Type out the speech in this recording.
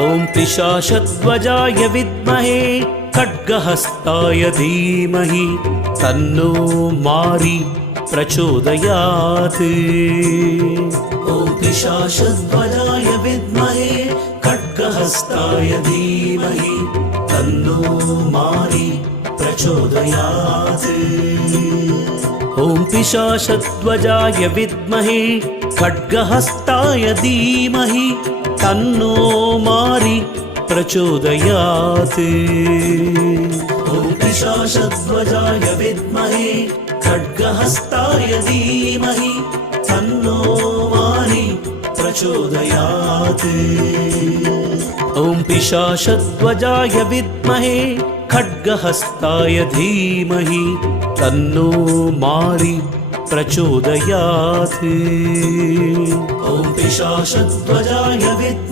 ॐ पिशाचध्वजाय विद्महे खड्गहस्ताय धीमहि तन्नो मारी प्रचोदयात्। ॐ पिशाचध्वजाय विद्महे खड्गहस्ताय धीमहि तन्नो मारी प्रचोदयात्। ॐ पिशाचध्वजाय विद्महे खड्गहस्ताय धीमहि तन्नो मारी प्रचोदयात्। ॐ पिशाचध्वजाय विद्महे खड्गहस्ताय धीमहि तन्नो मारी प्रचोदयात्। ॐ पिशाचध्वजाय विद्महे खड्गहस्ताय धीमहि तन्नो मारी प्रचोदयात्। ॐ पिशाचध्वजाय विद्महे